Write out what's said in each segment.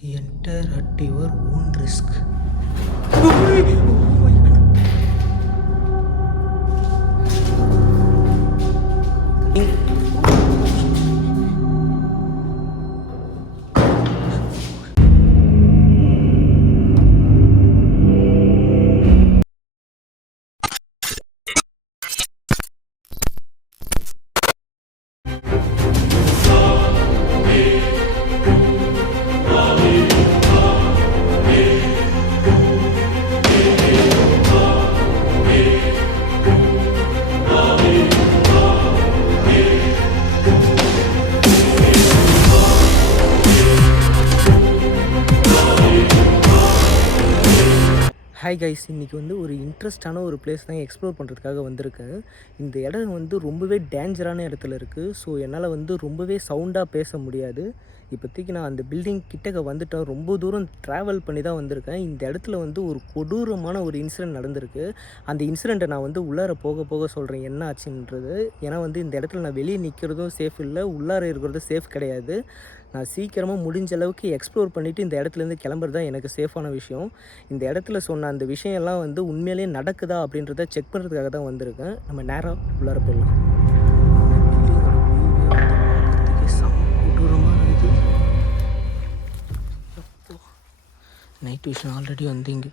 Enter at your own risk. Hi guys, இன்றைக்கி ஒரு இன்ட்ரெஸ்டான ஒரு பிளேஸ் தான் எக்ஸ்ப்ளோர் பண்ணுறதுக்காக வந்திருக்கேன். இந்த இடம் ரொம்பவே டேஞ்சரான இடத்துல இருக்குது. ஸோ என்னால் ரொம்பவே சவுண்டாக பேச முடியாது. இப்போதைக்கு நான் அந்த பில்டிங் கிட்டக்க வந்துட்டேன். ரொம்ப தூரம் ட்ராவல் பண்ணி தான் வந்திருக்கேன். இந்த இடத்துல ஒரு கொடூரமான ஒரு இன்சிடென்ட் நடந்திருக்கு. அந்த இன்சிடெண்ட்டை நான் உள்ளார போக போக சொல்கிறேன் என்ன ஆச்சுன்றது. ஏன்னா இந்த இடத்துல நான் வெளியே நிற்கிறதும் சேஃப் இல்லை, உள்ளார இருக்கிறதும் சேஃப் கிடையாது. நான் சீக்கிரமாக முடிஞ்ச அளவுக்கு எக்ஸ்ப்ளோர் பண்ணிவிட்டு இந்த இடத்துலேருந்து கிளம்புறது தான் எனக்கு சேஃபான விஷயம். இந்த இடத்துல சொன்ன அந்த விஷயம்லாம் உண்மையிலேயே நடக்குதா அப்படின்றத செக் பண்ணுறதுக்காக தான் வந்திருக்கேன். நம்ம நேராக உள்ளார போயிடலாம். நைட் விஷன் ஆல்ரெடி இங்கே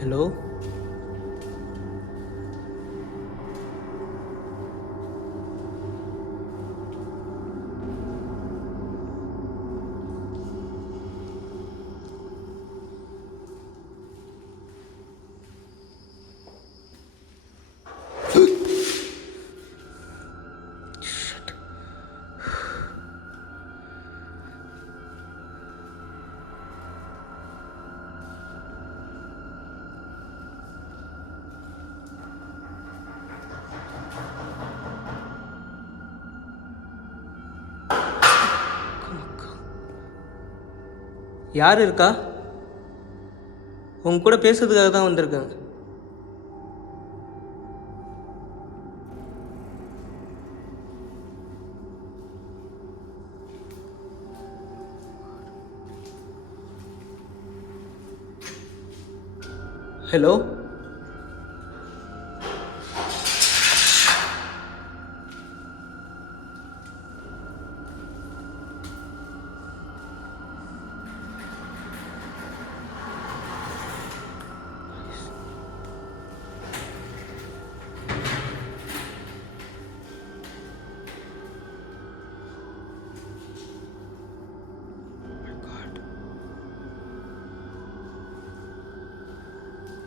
ஹலோ, யார் இருக்கா? உங்க கூட பேசுறதுக்காக தான் வந்திருக்கேன். ஹலோ,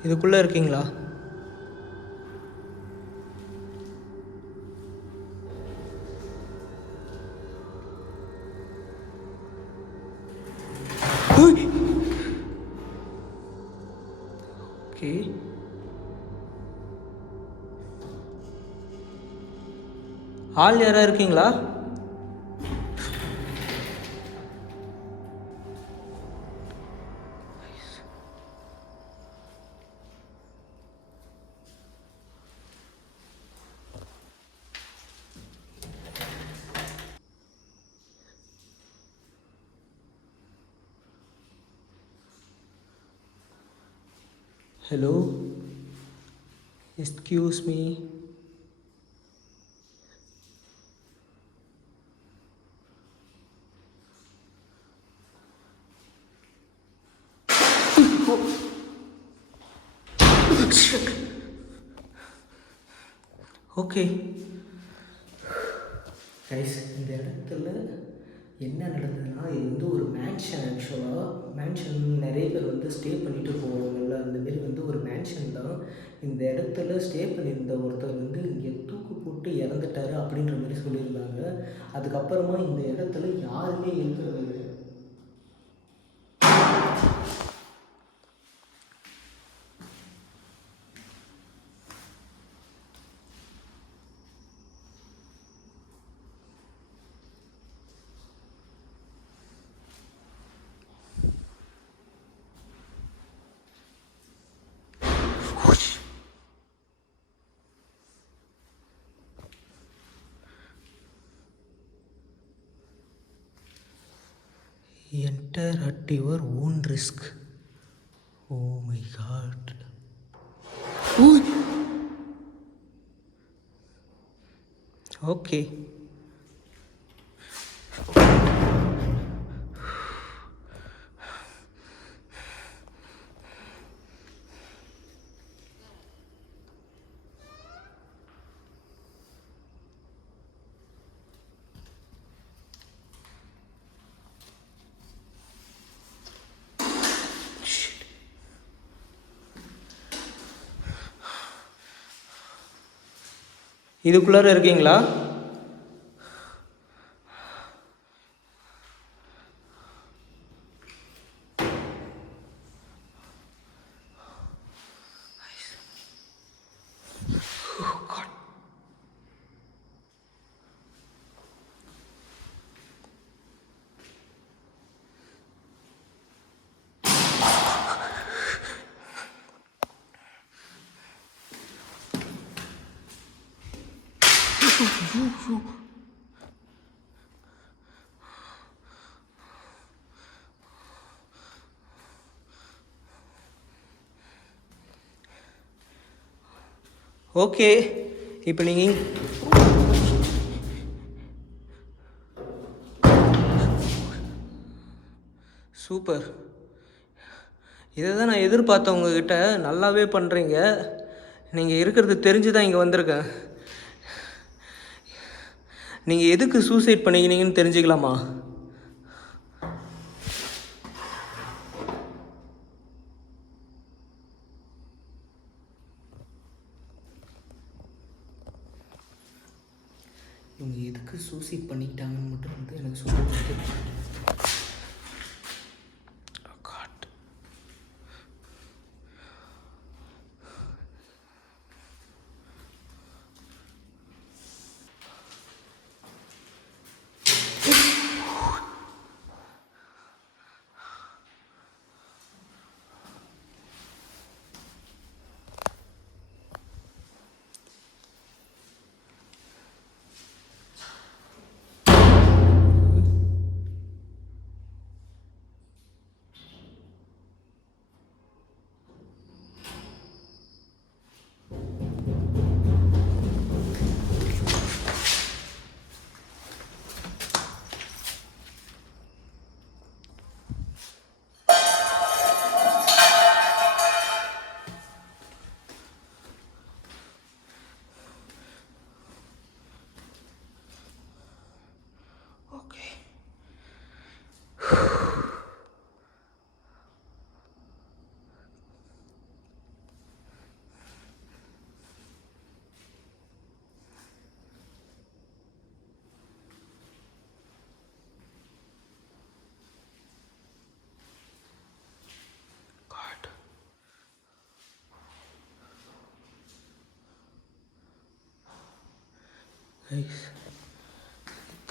இதுக்குள்ளே இருக்கீங்களா? ஓகே, ஆள் யாரா இருக்கீங்களா? Hello, excuse me. Okay guys, இந்த இடத்துல என்ன நடந்ததுன்னா, இது ஒரு மேன்ஷன். ஆக்சுவலாக மேன்ஷன் நிறைய பேர் ஸ்டே பண்ணிட்டு போவாங்கல்ல, அந்தமாரி ஒரு மேன்ஷன் தான். இந்த இடத்துல ஸ்டே பண்ணியிருந்த ஒருத்தர் இங்கே தூக்கு போட்டு இறந்துட்டாரு அப்படின்ற மாதிரி சொல்லியிருந்தாங்க. அதுக்கப்புறமா இந்த இடத்துல யாருமே இருக்கிறது இல்லை. Enter at your own risk. Oh my god. Ooh. Okay. இதுக்குள்ளார இருக்கீங்களா? ஓகே, இப்போ நீங்கள் சூப்பர். இதை தான் நான் எதிர்பார்த்தேன் உங்ககிட்ட. நல்லாவே பண்ணுறீங்க. நீங்கள் இருக்கிறது தெரிஞ்சு தான் இங்கே வந்திருக்கேன். நீங்கள் எதுக்கு சூசைட் பண்ணிக்கினீங்கன்னு தெரிஞ்சுக்கலாமா? இவங்க எதுக்கு சூசைட் பண்ணிக்கிட்டாங்கன்னு மட்டும் வந்து எனக்கு சொல்லுறது.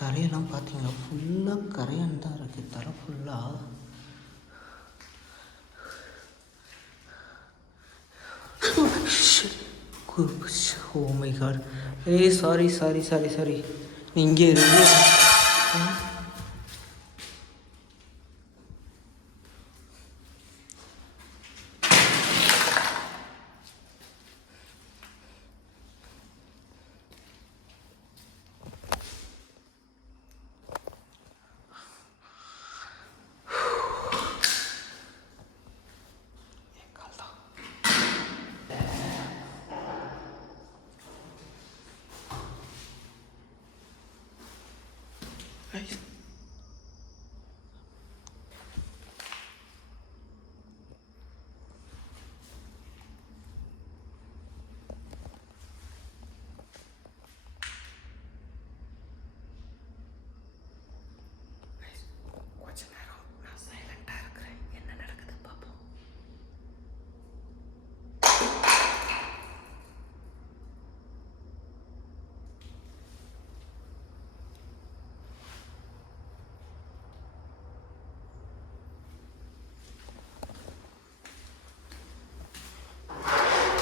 தலையெல்லாம் பார்த்தீங்களா? ஃபுல்லாக கரையான் தான் இருக்குது. தலை ஃபுல்லாக. Oh my god. சாரி. இங்கே இருக்கு.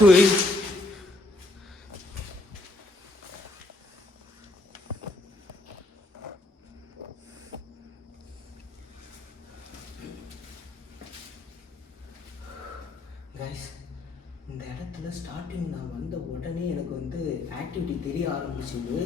Ui. படத்தில் ஸ்டார்டிங் நான் வந்த உடனே எனக்கு வந்து ஆக்டிவிட்டி தெரிய ஆரம்பிச்சுது.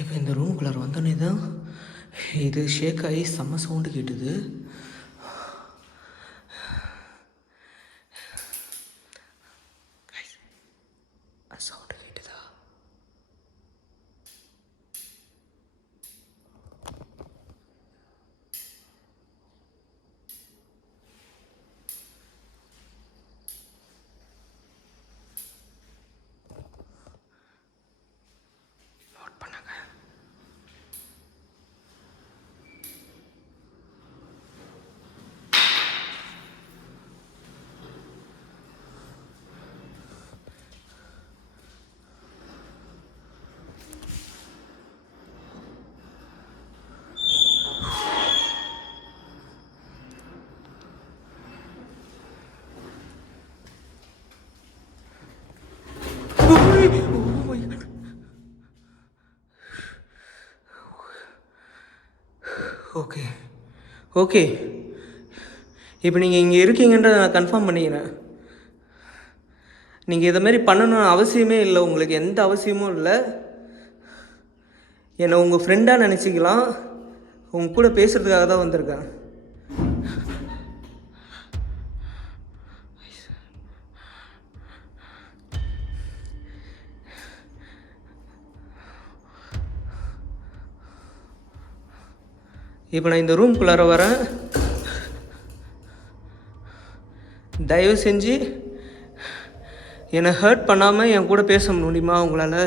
இப்போ இந்த ரூம்குள்ளார வந்தோடனே தான் இது ஷேக் ஆகி செம்ம சவுண்டு கேட்டுது. சவுண்டு கேட்டுதா? நோட் பண்ணாங்க. ஓகே ஓகே, இப்போ நீங்கள் இங்கே இருக்கீங்கன்றத நான் கன்ஃபார்ம் பண்ணிக்கிறேன். நீங்கள் இதை மாதிரி பண்ணணும்னு அவசியமே இல்லை, உங்களுக்கு எந்த அவசியமும் இல்லை. என்னை உங்கள் ஃப்ரெண்டாக நினச்சிக்கலாம், உங்க கூட பேசுகிறதுக்காக தான் வந்திருக்கேன். இப்போ நான் இந்த ரூம்குள்ளார வரேன். தயவு செஞ்சு என்னை ஹர்ட் பண்ணாமல் என் கூட பேச முடியுமா உங்களால்?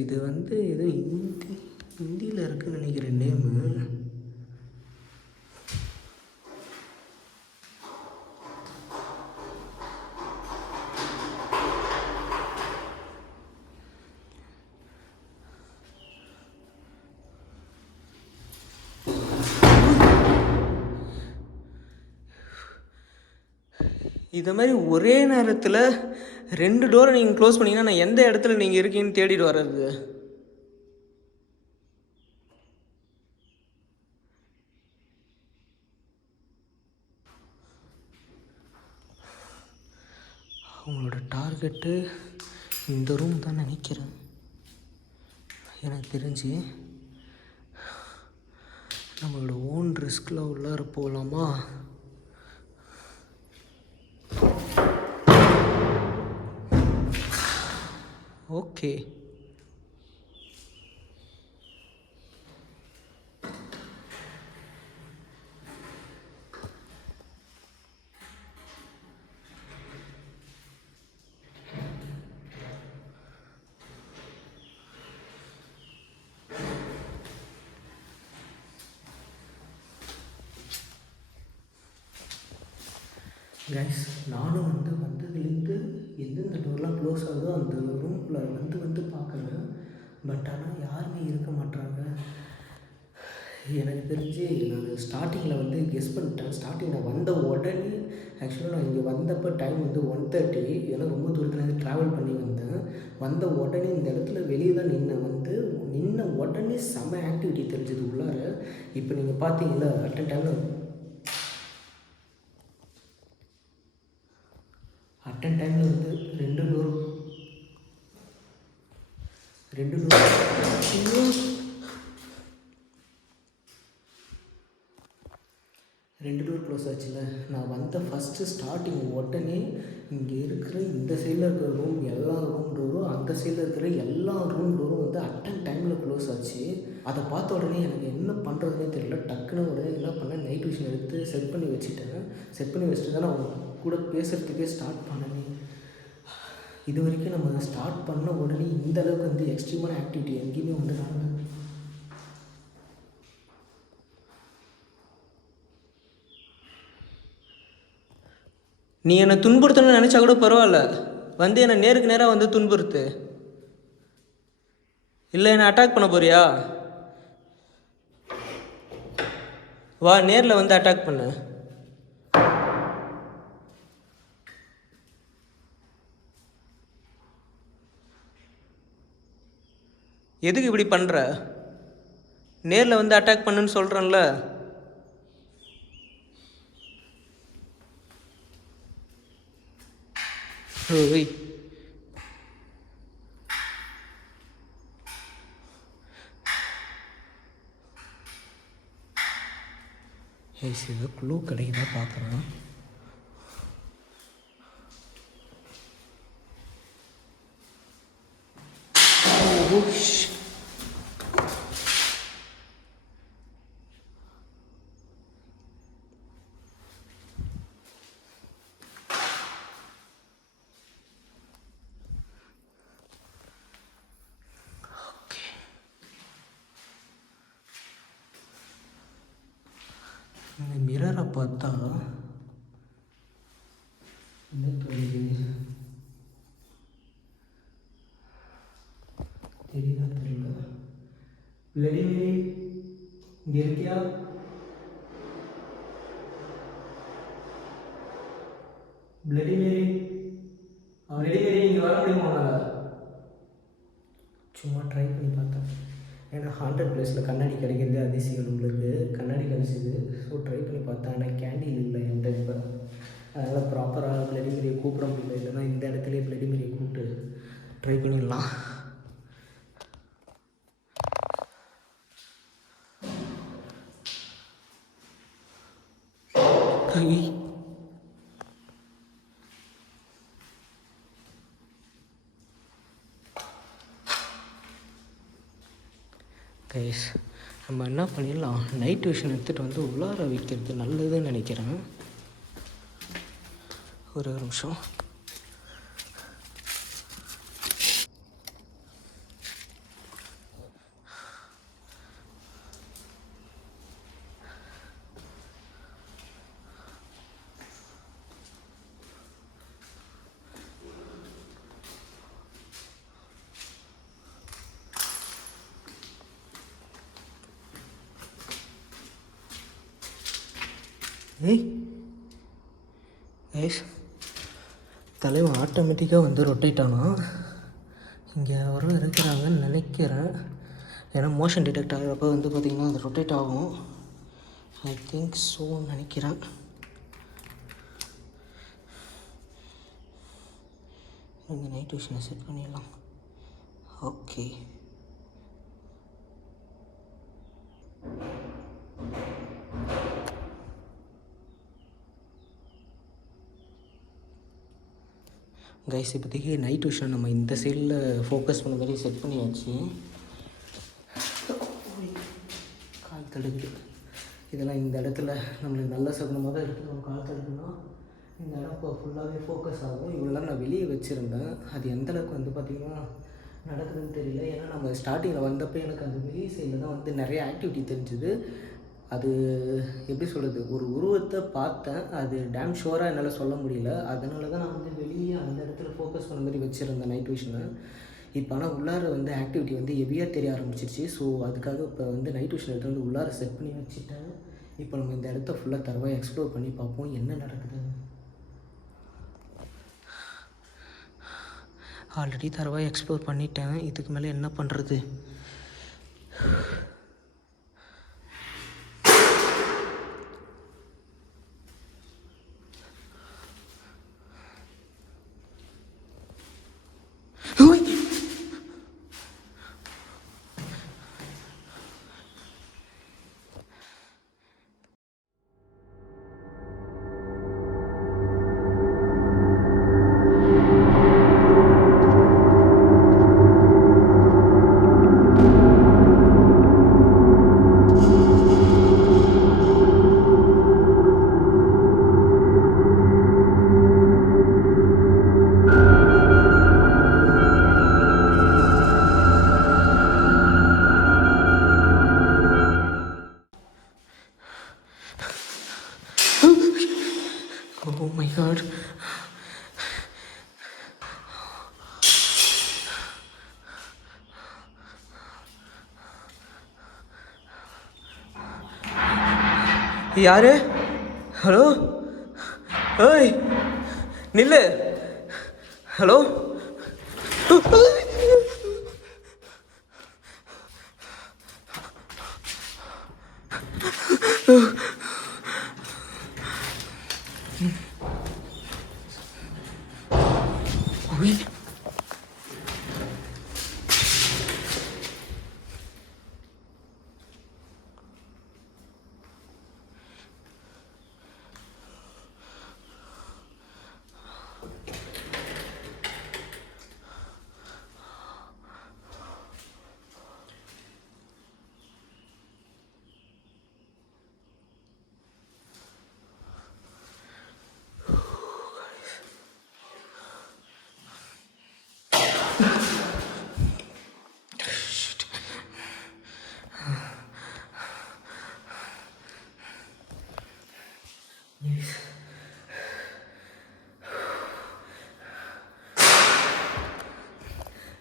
இது வந்து ஏதோ ஹிந்தியில் இருக்குன்னு நினைக்கிறேன் நேமு. இதை மாதிரி ஒரே நேரத்தில் 2 டோரை நீங்கள் க்ளோஸ் பண்ணிங்கன்னா நான் எந்த இடத்துல நீங்கள் இருக்கீங்கன்னு தேடிட்டு வர்றது? அவங்களோட டார்கெட்டு இந்த ரூம் தான் நினைக்கிறேன். எனக்கு தெரிஞ்சு நம்மளோட ஓன் ரிஸ்கில் உள்ளார போகலாமா? ஓகே. கைஸ், நானும் வந்ததுலேருந்து எந்தெந்த டோர்லாம் க்ளோஸ் ஆகுதோ அந்த ரூம்குள்ளே வந்து பார்க்குறேன். பட் ஆனால் யாருமே இருக்க மாட்டாங்க. எனக்கு தெரிஞ்சு நான் ஸ்டார்டிங்கில் கெஸ் பண்ணிட்டேன். ஸ்டார்டிங்கில் வந்த உடனே ஆக்சுவலாக நான் இங்கே வந்தப்போ டைம் 1:30. ஏன்னா ரொம்ப தூரத்துலேருந்து ட்ராவல் பண்ணி வந்தேன். வந்த உடனே இந்த இடத்துல வெளியே தான் நின்ன உடனே செம்ம ஆக்டிவிட்டி தெரிஞ்சது உள்ளார. இப்போ நீங்கள் பார்த்தீங்களா, அட்டன் டைமில் 2 டோர் 2 டோர் க்ளோஸ் ஆச்சுல்ல. நான் வந்த ஃபஸ்ட்டு ஸ்டார்டிங் உடனே இங்கே இருக்கிற இந்த சைடில் இருக்கிற ரூம் எல்லா ரூம் டோரும், அந்த சைடில் இருக்கிற எல்லா ரூம் டோரும் அட்டன் டைமில் க்ளோஸ் ஆச்சு. அதை பார்த்த உடனே எனக்கு என்ன பண்ணுறதுனே தெரியல. டக்குன்னு உடனே என்ன பண்ணேன், நைட் விஷன் எடுத்து செட் பண்ணி வச்சுட்டேன். செட் பண்ணி வச்சுட்டு தான் நான் அவங்க கூட பேசுகிறதுக்கே ஸ்டார்ட் பண்ணேன். இது வரைக்கும் நம்ம ஸ்டார்ட் பண்ண உடனே இந்த அளவுக்கு எக்ஸ்ட்ரீமான ஆக்டிவிட்டி எங்கேயுமே நாங்கள் நீ என்னை துன்புறுத்தணும்னு நினச்சா கூட பரவாயில்ல, என்னை நேருக்கு நேராக துன்புறுத்து. இல்லை என்னை அட்டாக் பண்ண போறியா? வா, நேரில் அட்டாக் பண்ணு. எதுக்கு இப்படி பண்ணுற? நேரில் அட்டாக் பண்ணுன்னு சொல்கிறேன்ல. ஓய், ஏதோ க்ளூ கிடைக்குதா பார்க்குறேன். இந்த மிரரை பார்த்தா என்ன தெரியுது? தெரியுதா தெரியல. பிளடி மேரி இங்கே இருக்கியா? பிளடி மேரி, ரெடி மேரி இங்கே வர முடியுமா? சும்மா ட்ரை பண்ணி பார்த்தேன். ஏன்னா 100 பிளேஸில் கண்ணாடி கிடைக்கிறது அதிசயம். உங்களுக்கு கண்ணாடி கிடச்சிது. ஸோ ட்ரை பண்ணி பார்த்தேன். ஆனால் கேண்டில் இல்லை என்கிட்ட இப்போ. அதனால் ப்ராப்பராக பிளடி மேரியை கூப்பிட முடியல. இல்லைன்னா இந்த இடத்துலையே பிளடி மேரியை கூப்பிட்டு ட்ரை பண்ணிடலாம். கைஸ், நம்ம என்ன பண்ணிடலாம், நைட் விஷன் எடுத்துகிட்டு உள்ளார வைக்கிறது நல்லதுன்னு நினைக்கிறேன். ஒரு நிமிஷம். ஏய் கைஸ், தலைவன் ஆட்டோமேட்டிக்காக வந்து ரொட்டேட் ஆனால் இங்கே யாரும் இருக்கிறாங்கன்னு நினைக்கிறேன். ஏன்னா மோஷன் டிடெக்ட் ஆகிறப்ப வந்து பார்த்திங்கன்னா அது ரொட்டேட் ஆகும். ஐ திங்க் ஸோ நினைக்கிறேன். இங்கே நைட் விஷனை செட் பண்ணிடலாம். ஓகே, கைஸ் இப்போதைக்கு நைட் விஷன் நம்ம இந்த சைடில் ஃபோக்கஸ் பண்ண மாதிரி செட் பண்ணியாச்சு. கால் தடுக்குது. இதெல்லாம் இந்த இடத்துல நம்மளுக்கு நல்ல சகுனமாக தான் இருக்குது. நம்ம கால் தடுக்குன்னா இந்த இடம் இப்போ ஃபுல்லாகவே ஃபோக்கஸ் ஆகும். இவ்வளோ நான் வெளியே வச்சுருந்தேன். அது எந்தளவுக்கு வந்து பார்த்திங்கன்னா நடக்குதுன்னு தெரியல. ஏன்னா நம்ம ஸ்டார்டிங்கில் வந்தப்போ எனக்கு அந்த வெளியே சைடில் தான் வந்து நிறைய ஆக்டிவிட்டி தெரிஞ்சுது. அது எப்படி சொல்கிறது, ஒரு உருவத்தை பார்த்தேன். அது டேம் ஷுவராக என்னால் சொல்ல முடியல. அதனால தான் நான் வந்து வெளியே அந்த இடத்துல ஃபோக்கஸ் பண்ண மாதிரி வச்சுருந்தேன் நைட் விஷனை. இப்போ ஆனால் உள்ளார வந்து ஆக்டிவிட்டி வந்து ஹெவியாக தெரிய ஆரம்பிச்சிருச்சு. ஸோ அதுக்காக இப்போ வந்து நைட் விஷன் எடுத்து வந்து உள்ளார செட் பண்ணி வச்சுட்டேன். இப்போ நம்ம இந்த இடத்த ஃபுல்லாக தரவாக எக்ஸ்ப்ளோர் பண்ணி பார்ப்போம் என்ன நடக்குது. ஆல்ரெடி தரவாக எக்ஸ்ப்ளோர் பண்ணிட்டேன். இதுக்கு மேலே என்ன பண்ணுறது? Oh my god. யாரு? ஹலோ, ஏய் நில்லு. ஹலோ,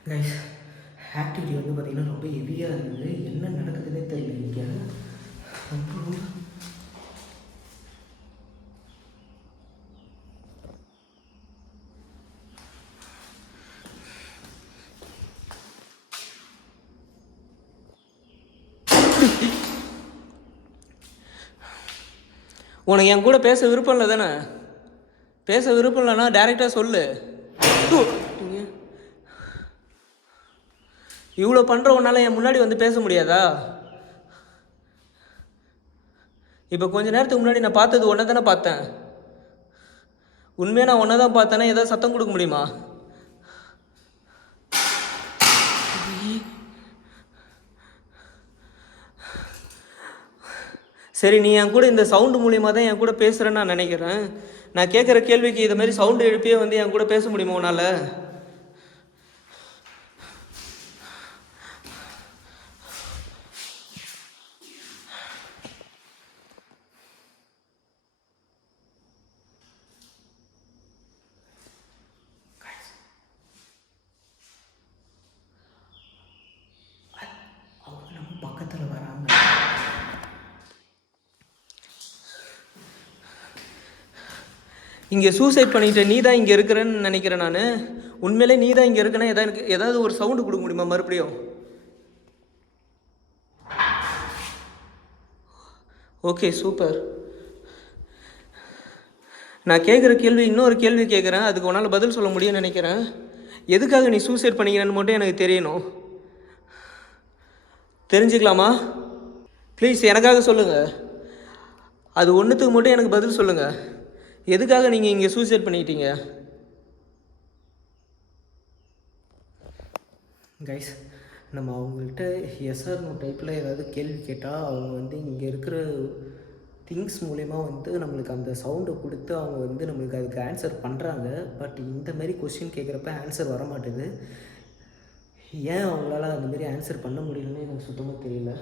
கைஸ் ஆக்டிவிட்டி வந்து பார்த்திங்கன்னா ரொம்ப ஹெவியாக இருந்தது. என்ன நடக்குதுன்னே தெரியல. இங்கே ரொம்ப உனக்கு என் கூட பேச விருப்பம் இல்லை தானே? பேச விருப்பம் இல்லைன்னா டேரெக்டாக சொல்லு. இவ்வளோ பண்ணுற உன்னால் என் முன்னாடி வந்து பேச முடியாதா? இப்போ கொஞ்ச நேரத்துக்கு முன்னாடி நான் பார்த்தது ஒன்றை தானே பார்த்தேன். உண்மையாக நான் ஒன்றை தான் பார்த்தேன்னா ஏதாவது சத்தம் கொடுக்க முடியுமா? சரி, நீ என் கூட இந்த சவுண்டு மூலியமாக தான் என் கூட பேசுகிறேன்னு நான் நினைக்கிறேன். நான் கேட்குற கேள்விக்கு இது மாதிரி சவுண்டு எழுப்பியே வந்து என் கூட பேச முடியுமா உன்னால்? பக்கத்தில் வராங்க. இங்கே சூசைட் பண்ணிட்டு நீ தான் இங்கே இருக்கிறேன்னு நினைக்கிறேன் நான். உண்மையிலே நீ தான் இங்கே இருக்கேன்னா ஏதாவது ஒரு சவுண்டு கொடுக்க முடியுமா மறுபடியும்? Okay super. நான் கேட்குற கேள்வி இன்னொரு கேள்வி கேட்குறேன், அதுக்கு உன்னால் பதில் சொல்ல முடியும்னு நினைக்கிறேன். எதுக்காக நீ சூசைட் பண்ணிக்கிறேன்னு மட்டும் எனக்கு தெரியணும். தெரிஞ்சுக்கலாமா? ப்ளீஸ் எனக்காக சொல்லுங்கள். அது ஒன்றுத்துக்கு மட்டும் எனக்கு பதில் சொல்லுங்கள். எதுக்காக நீங்கள் இங்கே சூசைட் பண்ணிக்கிட்டீங்க? கைஸ், நம்ம அவங்கள்ட்ட எஸ்ஆர் நோ டைப்பில் ஏதாவது கேள்வி கேட்டால் அவங்க வந்து இங்கே இருக்கிற திங்ஸ் மூலயமா வந்து நம்மளுக்கு அந்த சவுண்டை கொடுத்து அவங்க வந்து நம்மளுக்கு அதுக்கு ஆன்சர் பண்ணுறாங்க. பட் இந்த மாதிரி கொஸ்டின் கேட்குறப்ப ஆன்சர் வர மாட்டேது. ஏன் அவங்களால அந்த மாதிரி ஆன்சர் பண்ண முடியலன்னு எனக்கு சுத்தமாக தெரியல.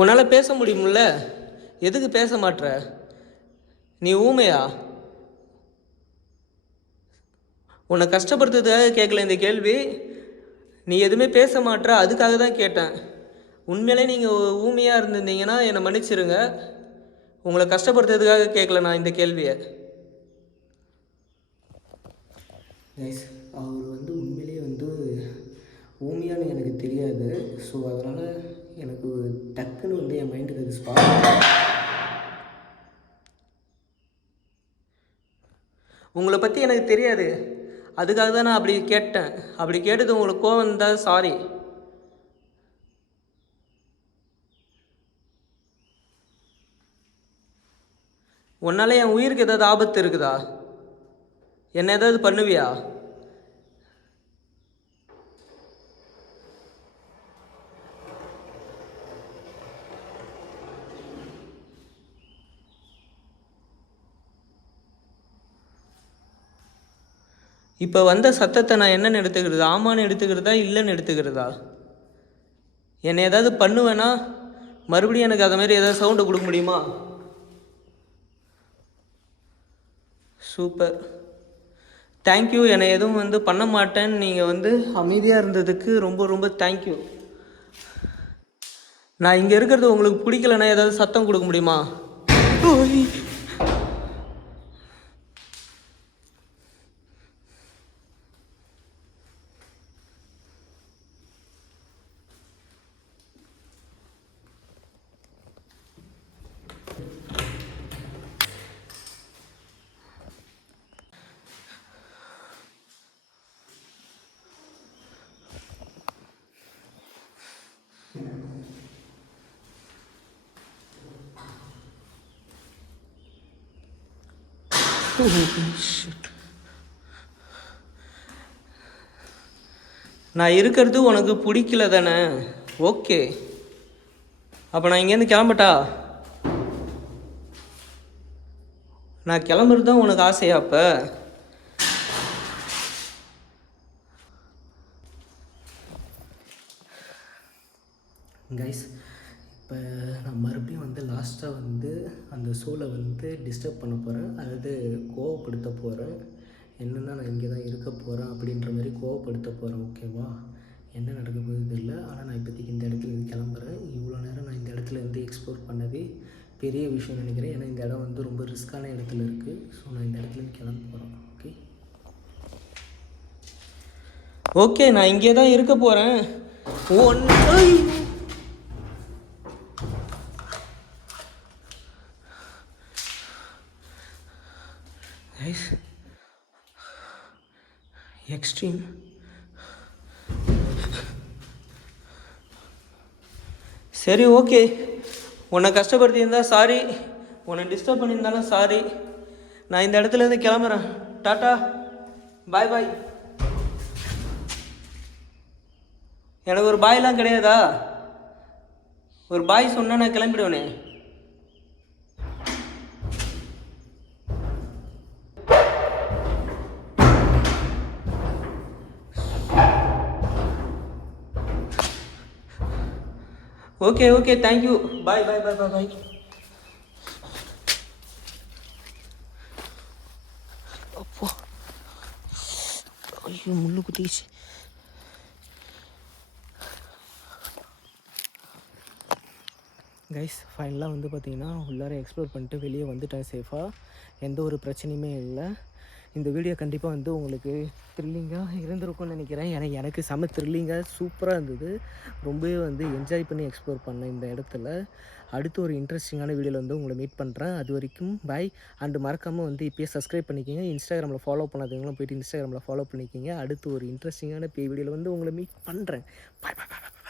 உன்னால் பேச முடியுமில்ல, எதுக்கு பேச மாட்ற? நீ ஊமையா? உன்னை கஷ்டப்படுத்துறதுக்காக கேட்கல இந்த கேள்வி. நீ எதுவுமே பேச மாட்ற, அதுக்காக தான் கேட்டேன். உண்மையிலே நீங்கள் ஊமையாக இருந்திருந்தீங்கன்னா என்னை மன்னிச்சிருங்க. உங்களை கஷ்டப்படுத்துறதுக்காக கேட்கல நான் இந்த கேள்வியை. கைஸ், அவர் வந்து உண்மையிலேயே வந்து ஊமையான்னு எனக்கு தெரியாது. ஸோ அதனால் எனக்கு டக்குன்னு வந்து என் மைண்டுக்கு அது ஸ்பாட். உங்களை பற்றி எனக்கு தெரியாது, அதுக்காக தான் நான் அப்படி கேட்டேன். அப்படி கேட்டது உங்களுக்கு கோவம் இருந்தால் சாரி. உன்னால என் உயிருக்கு ஏதாவது ஆபத்து இருக்குதா? என்ன ஏதாவது பண்ணுவியா? இப்போ வந்த சத்தத்தை நான் என்னன்னு எடுத்துக்கிறது? ஆமான்னு எடுத்துக்கிறதா இல்லைன்னு எடுத்துக்கிறதா? என்னை ஏதாவது பண்ணுவேன்னா மறுபடியும் எனக்கு அதை மாதிரி ஏதாவது சவுண்டு கொடுக்க முடியுமா? Super, thank you. என்னை எதுவும் வந்து பண்ண மாட்டேன்னு நீங்கள் வந்து அமைதியாக இருந்ததுக்கு ரொம்ப ரொம்ப தேங்க்யூ. நான் இங்கே இருக்கிறது உங்களுக்கு பிடிக்கலன்னா ஏதாவது சத்தம் கொடுக்க முடியுமா? நான் இருக்கிறது உனக்கு பிடிக்கல தானே? ஓகே, அப்போ நான் இங்கேருந்து கிளம்பட்டா? நான் கிளம்புறது தான் உனக்கு ஆசையா? அப்போ கைஸ், இப்போ நான் மறுபடியும் வந்து லாஸ்ட்டாக வந்து அந்த ஷோவில் வந்து டிஸ்டர்ப் பண்ண போகிறேன், அதாவது கோவப்படுத்த போகிறேன். என்னென்னா நான் இங்கே தான் இருக்க போகிறேன் அப்படின்ற மாதிரி கோவப்படுத்த போகிறேன். ஓகேவா? என்ன நடக்க போகுது தெரியல, ஆனால் நான் இப்போதைக்கு இந்த இடத்துல இருந்து கிளம்புறேன். இவ்வளோ நேரம் நான் இந்த இடத்துல இருந்து எக்ஸ்ப்ளோர் பண்ணதே பெரிய விஷயம் நினைக்கிறேன். ஏன்னா இந்த இடம் வந்து ரொம்ப ரிஸ்க்கான இடத்துல இருக்குது. ஸோ நான் இந்த இடத்துலேருந்து கிளம்ப போகிறேன். ஓகே ஓகே, நான் இங்கே தான் இருக்க போகிறேன். எக்ஸ்ட்ரீம். சரி ஓகே, உன்னை கஷ்டப்படுத்தியிருந்தா சாரி, உன்னை டிஸ்டர்ப் பண்ணியிருந்தாலும் சாரி. நான் இந்த இடத்துலேருந்து கிளம்புறேன். டாட்டா, பாய் பாய். எனக்கு ஒரு பாய்லாம் கிடையாதா? ஒரு பாய் சொன்னால் நான் கிளம்பிடுவேனே. Okay okay, thank you. Bye bye bye bye bye. அப்போ ஐயோ, முள்ளு குத்திச்சு. கைஸ் ஃபைனலாக வந்து பார்த்திங்கன்னா உள்ளார எக்ஸ்ப்ளோர் பண்ணிட்டு வெளியே வந்துட்டேன் சேஃபாக. எந்த ஒரு பிரச்சனையுமே இல்லை. இந்த வீடியோ கண்டிப்பாக வந்து உங்களுக்கு த்ரில்லிங்காக இருந்திருக்கும்னு நினைக்கிறேன். ஏன்னா எனக்கு செம த்ரில்லிங்காக சூப்பராக இருந்தது. ரொம்பவே வந்து என்ஜாய் பண்ணி எக்ஸ்ப்ளோர் பண்ணேன் இந்த இடத்துல. அடுத்து ஒரு இன்ட்ரெஸ்டிங்கான வீடியோவில் வந்து உங்களை மீட் பண்ணுறேன். அது வரைக்கும் பாய். அண்டு மறக்காமல் வந்து இப்போயே சப்ஸ்கிரைப் பண்ணிக்கிங்க. இன்ஸ்டாகிராமில் ஃபாலோ பண்ணாதவங்களும் போய்ட்டு இன்ஸ்டாகிராமில் ஃபாலோ பண்ணிக்கிங்க. அடுத்து ஒரு இன்ட்ரெஸ்டிங்கான வீடியோவில் வந்து உங்களை மீட் பண்ணுறேன். பாய் பாய் பாய்.